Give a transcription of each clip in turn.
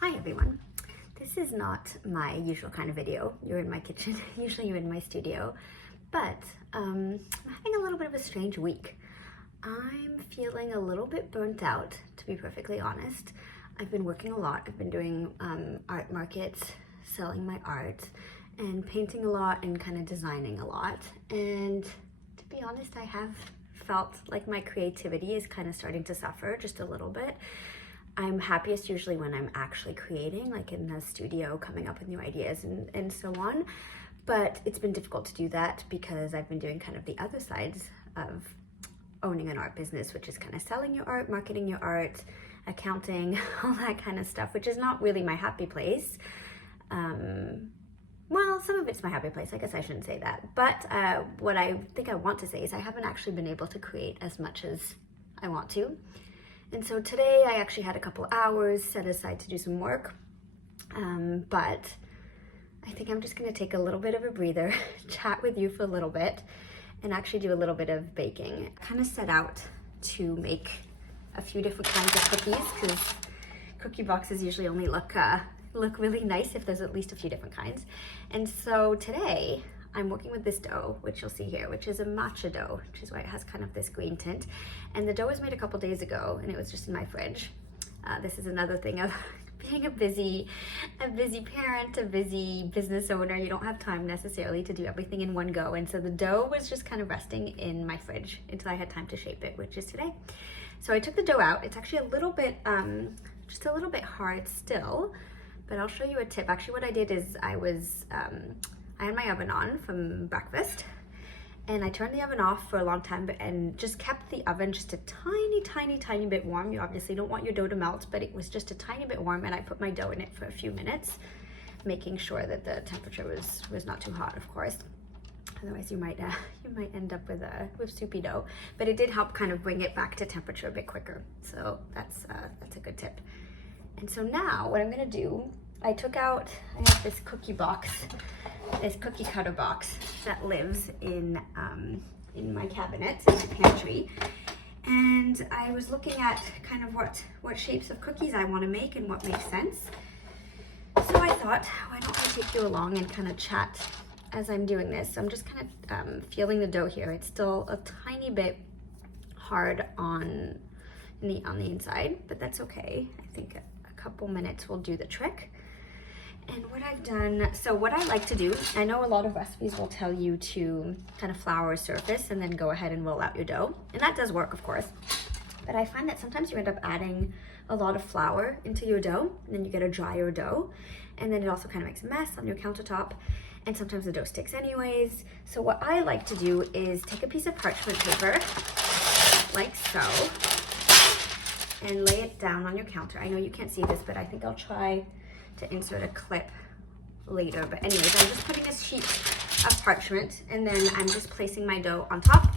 Hi everyone. This is not my usual kind of video. You're in my kitchen, usually you're in my studio, but I'm having a little bit of a strange week. I'm feeling a little bit burnt out, to be perfectly honest. I've been working a lot. I've been doing art markets, selling my art, and painting a lot and kind of designing a lot. And to be honest, I have felt like my creativity is kind of starting to suffer just a little bit. I'm happiest usually when I'm actually creating, like in the studio, coming up with new ideas and so on. But it's been difficult to do that because I've been doing kind of the other sides of owning an art business, which is kind of selling your art, marketing your art, accounting, all that kind of stuff, which is not really my happy place. Well, some of it's my happy place. I guess I shouldn't say that. But what I think I want to say is I haven't actually been able to create as much as I want to. And so today I actually had a couple hours set aside to do some work, but I think I'm just gonna take a little bit of a breather, chat with you for a little bit, and actually do a little bit of baking. I kind of set out to make a few different kinds of cookies because cookie boxes usually only look really nice if there's at least a few different kinds. And so today I'm working with this dough, which you'll see here, which is a matcha dough, which is why it has kind of this green tint. And the dough was made a couple days ago and it was just in my fridge. This is another thing of being a busy parent, a busy business owner. You don't have time necessarily to do everything in one go. And so the dough was just kind of resting in my fridge until I had time to shape it, which is today. So I took the dough out. It's actually a little bit, just a little bit hard still, but I'll show you a tip. Actually, what I did is I had my oven on from breakfast and I turned the oven off for a long time and just kept the oven just a tiny bit warm. You obviously don't want your dough to melt, but it was just a tiny bit warm, and I put my dough in it for a few minutes, making sure that the temperature was not too hot, of course. Otherwise you might end up with soupy dough, but it did help kind of bring it back to temperature a bit quicker. So that's a good tip. And so now what I'm gonna do, I have this cookie box, this cookie cutter box that lives in my cabinet, in my pantry. And I was looking at kind of what shapes of cookies I want to make and what makes sense. So I thought, why don't I take you along and kind of chat as I'm doing this. So I'm just kind of feeling the dough here. It's still a tiny bit hard on the inside, but that's okay. I think a couple minutes will do the trick. And what I've done, so what I like to do, I know a lot of recipes will tell you to kind of flour a surface and then go ahead and roll out your dough. And that does work, of course. But I find that sometimes you end up adding a lot of flour into your dough, and then you get a drier dough. And then it also kind of makes a mess on your countertop. And sometimes the dough sticks anyways. So what I like to do is take a piece of parchment paper, like so, and lay it down on your counter. I know you can't see this, but I think I'll try to insert a clip later. But anyways, I'm just putting a sheet of parchment and then I'm just placing my dough on top.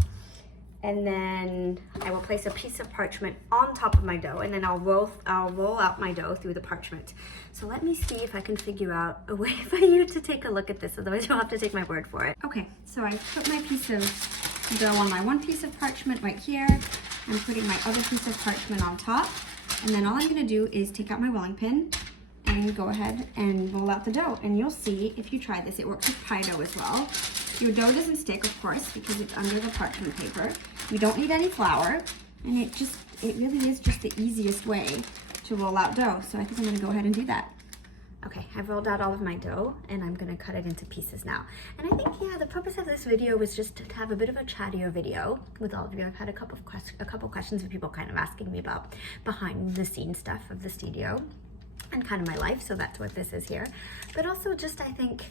And then I will place a piece of parchment on top of my dough, and then I'll roll out my dough through the parchment. So let me see if I can figure out a way for you to take a look at this, otherwise you'll have to take my word for it. Okay, so I put my piece of dough on my one piece of parchment right here. I'm putting my other piece of parchment on top, and then all I'm gonna do is take out my rolling pin and go ahead and roll out the dough. And you'll see, if you try this, it works with pie dough as well. Your dough doesn't stick, of course, because it's under the parchment paper. You don't need any flour, and it really is just the easiest way to roll out dough. So I think I'm gonna go ahead and do that. Okay, I've rolled out all of my dough and I'm gonna cut it into pieces now. And I think, yeah, the purpose of this video was just to have a bit of a chattier video with all of you. I've had a couple questions of people kind of asking me about behind the scenes stuff of the studio and kind of my life, so that's what this is here. But also just, I think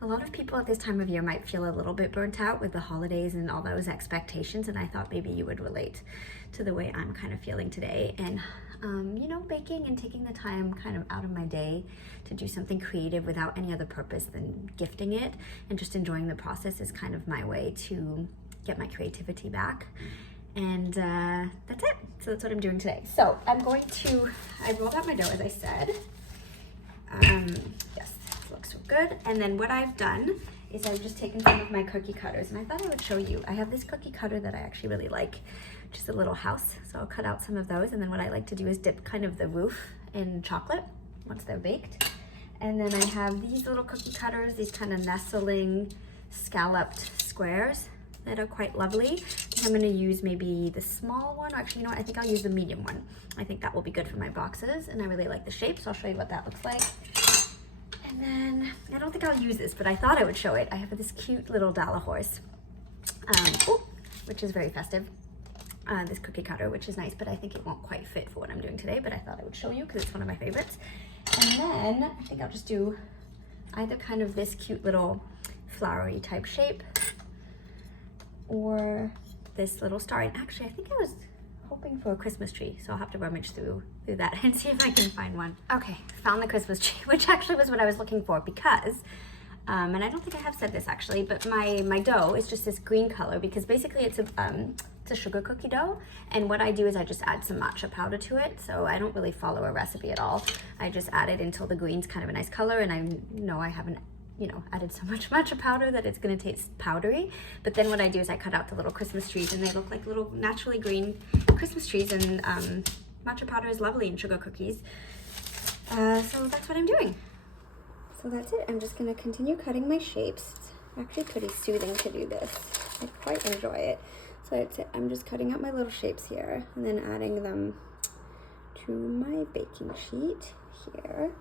a lot of people at this time of year might feel a little bit burnt out with the holidays and all those expectations, and I thought maybe you would relate to the way I'm kind of feeling today. And you know, baking and taking the time kind of out of my day to do something creative without any other purpose than gifting it and just enjoying the process is kind of my way to get my creativity back. And that's it. So that's what I'm doing today. So I rolled out my dough, as I said. Yes, this looks so good. And then what I've done is I've just taken some of my cookie cutters, and I thought I would show you. I have this cookie cutter that I actually really like, just a little house. So I'll cut out some of those, and then what I like to do is dip kind of the roof in chocolate. once they're baked. And then I have these little cookie cutters, these kind of nestling scalloped squares that are quite lovely. I think I'm going to use maybe the small one, or actually, you know what, I think I'll use the medium one. I think that will be good for my boxes, and I really like the shape, so I'll show you what that looks like. And then, I don't think I'll use this, but I thought I would show it. I have this cute little Dala horse, which is very festive. This cookie cutter, which is nice, but I think it won't quite fit for what I'm doing today, but I thought I would show you because it's one of my favorites. And then, I think I'll just do either kind of this cute little flowery type shape, or this little star. And actually, I think I was hoping for a Christmas tree, so I'll have to rummage through that and see if I can find one. Okay, found the Christmas tree, which actually was what I was looking for because, and I don't think I have said this actually, but my dough is just this green color because basically it's a sugar cookie dough, and what I do is I just add some matcha powder to it, so I don't really follow a recipe at all. I just add it until the green's kind of a nice color, and I know I haven't added so much matcha powder that it's gonna taste powdery. But then what I do is I cut out the little Christmas trees, and they look like little naturally green Christmas trees, and matcha powder is lovely in sugar cookies. So that's what I'm doing. So that's it. I'm just gonna continue cutting my shapes. It's actually pretty soothing to do this. I quite enjoy it. So that's it. I'm just cutting out my little shapes here, and then adding them to my baking sheet here.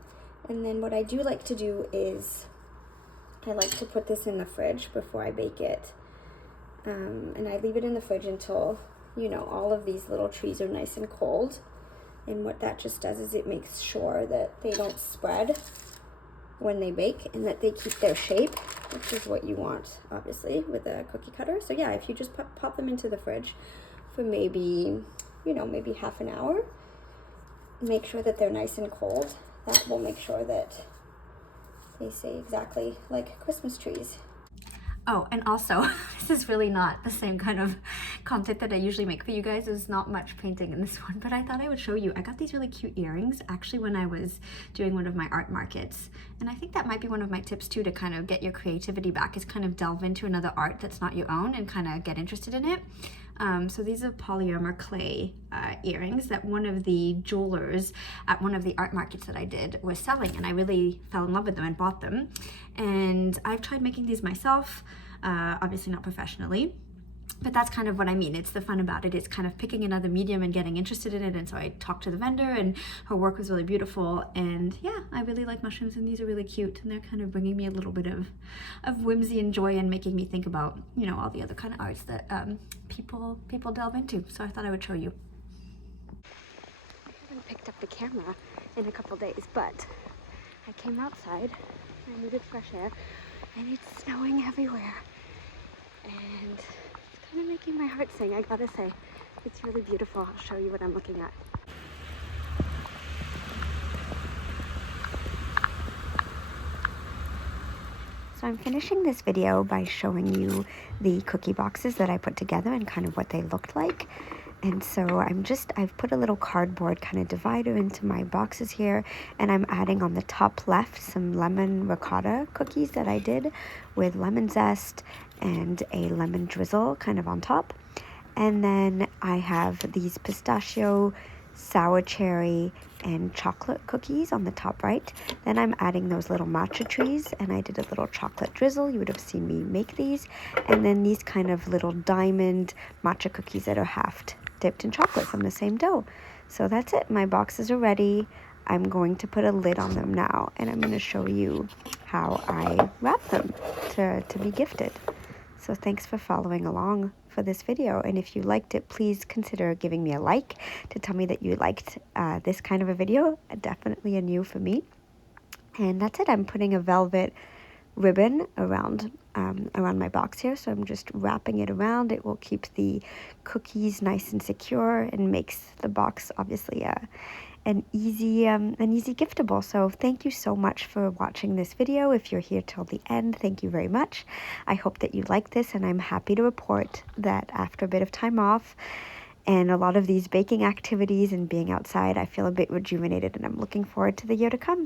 And then what I do like to do is I like to put this in the fridge before I bake it. And I leave it in the fridge until, all of these little trees are nice and cold. And what that just does is it makes sure that they don't spread when they bake and that they keep their shape, which is what you want, obviously, with a cookie cutter. So yeah, if you just pop them into the fridge for maybe, maybe half an hour, make sure that they're nice and cold. That will make sure that they stay exactly like Christmas trees. Oh, and also, this is really not the same kind of content that I usually make for you guys. There's not much painting in this one, but I thought I would show you. I got these really cute earrings, actually, when I was doing one of my art markets. And I think that might be one of my tips, too, to kind of get your creativity back, is kind of delve into another art that's not your own and kind of get interested in it. So these are polymer clay earrings that one of the jewelers at one of the art markets that I did was selling, and I really fell in love with them and bought them. And I've tried making these myself, obviously not professionally, but that's kind of what I mean. It's the fun about it. It's kind of picking another medium and getting interested in it. And so I talked to the vendor, and her work was really beautiful. And yeah, I really like mushrooms, and these are really cute. And they're kind of bringing me a little bit of whimsy and joy, and making me think about, all the other kind of arts that people delve into. So I thought I would show you. I haven't picked up the camera in a couple days, but I came outside. I needed fresh air, and it's snowing everywhere. And kind of making my heart sing, I gotta say. It's really beautiful. I'll show you what I'm looking at. So I'm finishing this video by showing you the cookie boxes that I put together and kind of what they looked like. And so I've put a little cardboard kind of divider into my boxes here, and I'm adding on the top left some lemon ricotta cookies that I did with lemon zest and a lemon drizzle kind of on top. And then I have these pistachio, sour cherry, and chocolate cookies on the top right. Then I'm adding those little matcha trees, and I did a little chocolate drizzle. You would have seen me make these. And then these kind of little diamond matcha cookies that are half dipped in chocolate from the same dough. So that's it. My boxes are ready. I'm going to put a lid on them now, and I'm going to show you how I wrap them to be gifted. So thanks for following along for this video, and if you liked it, please consider giving me a like to tell me that you liked this kind of a video. Definitely a new for me. And that's it. I'm putting a velvet ribbon around my box here, so I'm just wrapping it around. It will keep the cookies nice and secure and makes the box obviously an easy giftable. So thank you so much for watching this video. If you're here till the end, thank you very much. I hope that you like this, and I'm happy to report that after a bit of time off and a lot of these baking activities and being outside, I feel a bit rejuvenated, and I'm looking forward to the year to come.